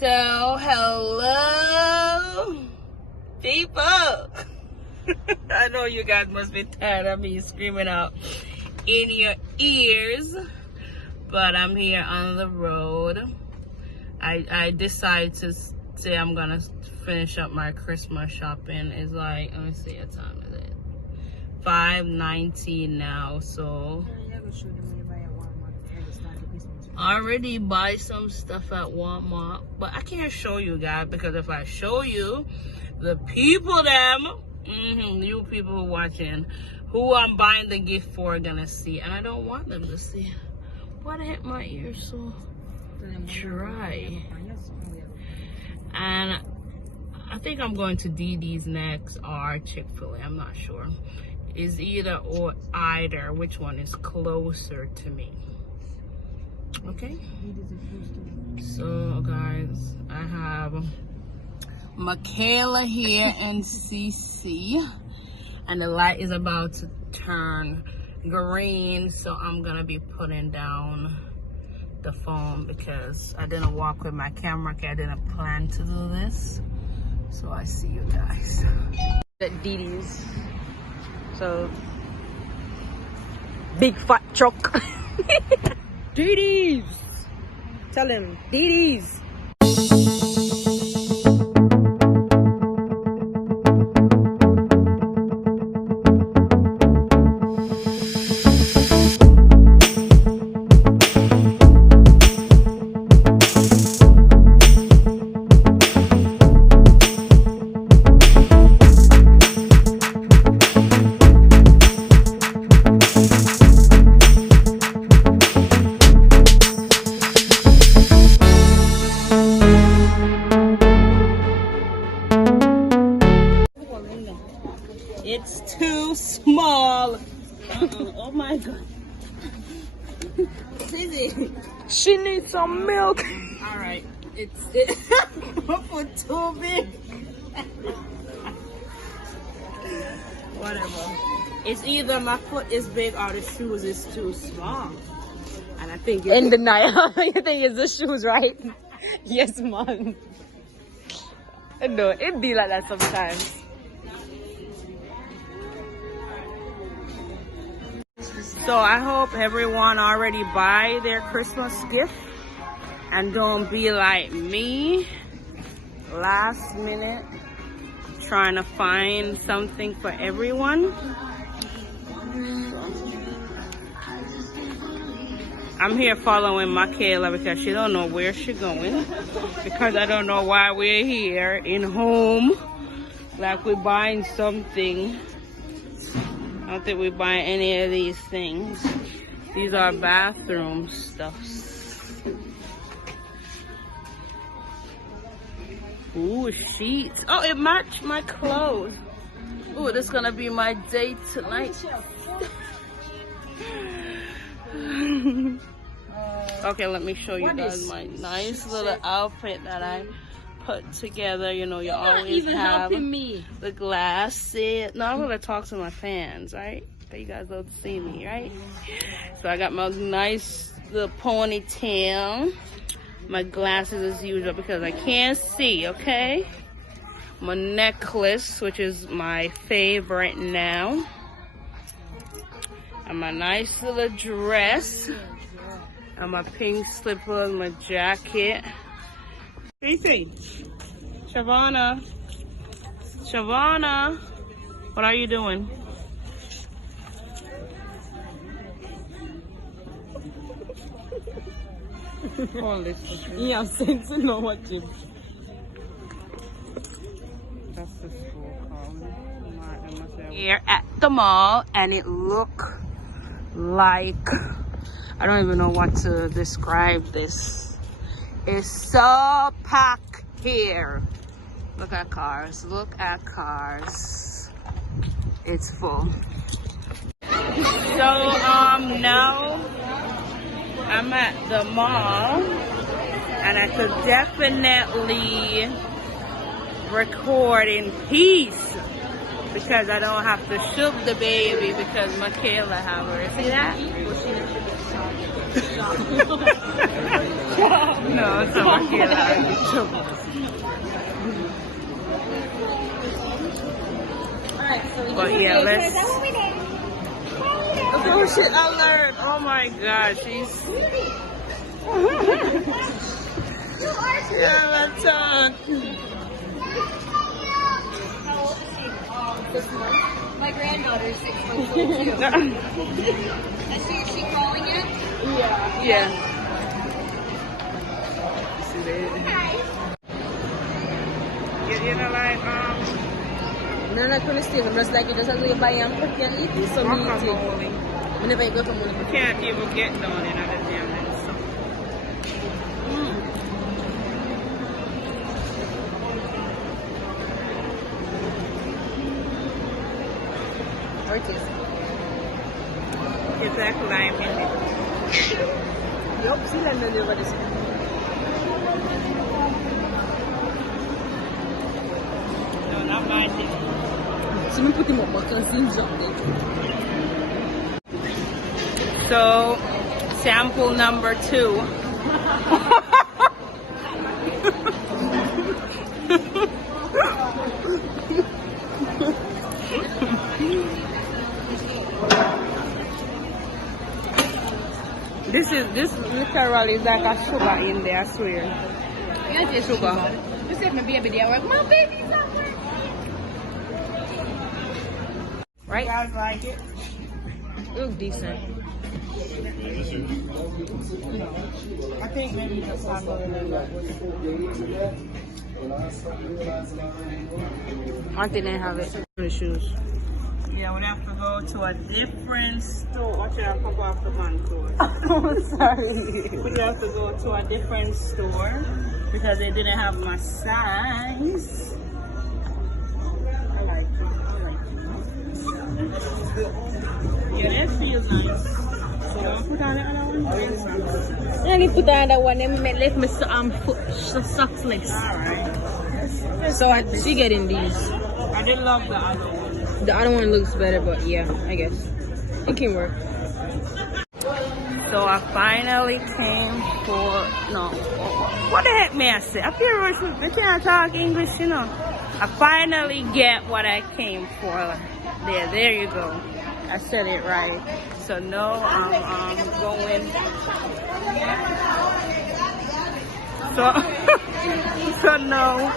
So, hello, people. I know you guys must be tired of me screaming out in your ears, but I'm here on the road. I decided to say I'm gonna finish up my Christmas shopping. It's like, let me see what time is it. 5:19 now, so I already buy some stuff at Walmart, but I can't show you guys because if I show you, the people you people who watching, who I'm buying the gift for, are gonna see, and I don't want them to see. Why the heck my ears so dry? And I think I'm going to DD's next or Chick-fil-A. I'm not sure. It's either or either. Which one is closer to me? Okay. So guys, I have Michaela here in CC, and the light is about to turn green, so I'm gonna be putting down the phone because I didn't walk with my camera. I didn't plan to do this. So I see you guys at DD's. So big fat truck. DD's. Tell him DD's. It's too small. Oh my god. Sissy. She needs some milk. Alright. It's for too big. Whatever. It's either my foot is big or the shoes is too small. And I think it's in denial. You think it's the shoes, right? Yes, man. No, it be like that sometimes. So I hope everyone already buy their Christmas gift and don't be like me, last minute trying to find something for everyone. I'm here following Michaela because she don't know where she's going, because I don't know why we're here in home like we're buying something. I don't think we buy any of these things. These are bathroom stuffs. Ooh, sheets. Oh, it matched my clothes. Ooh, this is gonna be my date tonight. Okay, let me show you guys my nice little outfit that I put together. You know, you always have the glasses. No, I'm gonna talk to my fans, right? So you guys don't see me, right? So I got my nice little ponytail, my glasses as usual because I can't see, okay? My necklace, which is my favorite now, and my nice little dress, and my pink slippers, my jacket. Casey, Shavana, what are you doing? Yeah, I'm saying to know what you. That's the school calling. Here at the mall, and it look like, I don't even know what to describe this. It's so packed here. Look at cars. Look at cars. It's full. So now I'm at the mall, and I could definitely record in peace because I don't have to shoot the baby because Michaela have her. See that? No, it's not but yeah, let's. Oh shit! Alert! Oh my god, she's. Yeah, let's talk. How old is she? 6 months. My granddaughter's 6 months old too. Is she crawling yet? Yeah. Yeah. You know, like No, not going to Steve. I'm just like you just have to buy and cook and eat. So me eating. Whenever you go from you can't even get down in other damn so. Or it is. It's like lime in it. Yup, see them over this. No, not mine. So we put him up back and see him drop there. So, sample number 2. This literally is like a sugar in there, I swear. Yeah, it's sugar. You said my baby there work. My baby's at work. Right? You guys like it? It looks decent. I think maybe the Auntie didn't have it. the shoes. Yeah, we have to go to a different store. Watch it, I'll pop off the man clothes. Oh, sorry. We have to go to a different store because they didn't have my size. I like it. Yeah, that feels nice. So I'll put on the other one. And he put on that one and let me foot socks legs. Alright. So she getting these. I did love the other one. The other one looks better, but yeah, I guess it can work. So I finally came for what the heck may I say? I feel I can't talk English, you know. I finally get what I came for. There you go. I said it right. So no, I'm going. So no,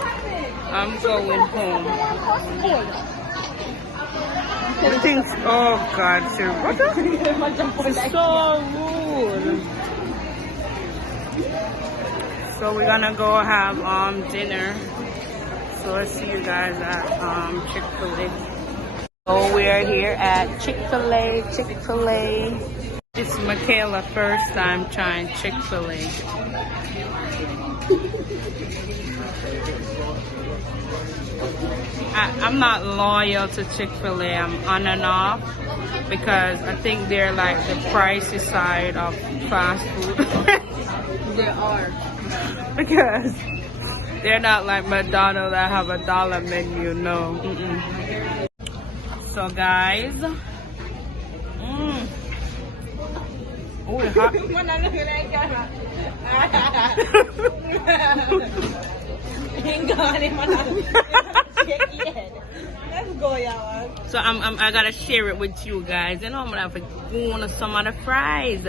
I'm going home. The things, oh God, sir, what the? It's so rude. So we're gonna go have dinner. So let's see you guys at Chick-fil-A. So we're here at Chick-fil-A. It's Michaela's first time trying Chick-fil-A. I'm not loyal to Chick-fil-A. I'm on and off because I think they're like the pricey side of fast food. They are. Because they're not like McDonald's that have a dollar menu. No. So guys, oh, it's hot. Let's go, y'all. So I gotta share it with you guys. You know, I'm gonna have to go on some of the fries.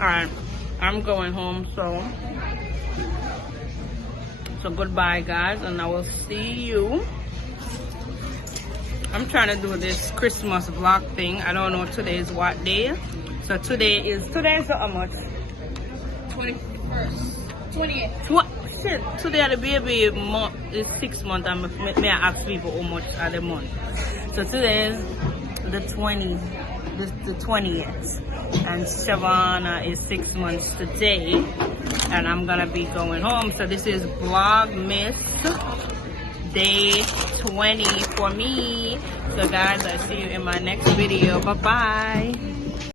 Alright, I'm going home, so goodbye guys, and I will see you. I'm trying to do this Christmas vlog thing. I don't know today is what day. So today is how much? 21st. 28th. Shit, today the baby month is 6 months. May I ask people how much are the month? So today is the 20th, and Shavana is 6 months today, and I'm gonna be going home. So this is Vlogmas day 20 for me. So guys, I'll see you in my next video. Bye bye.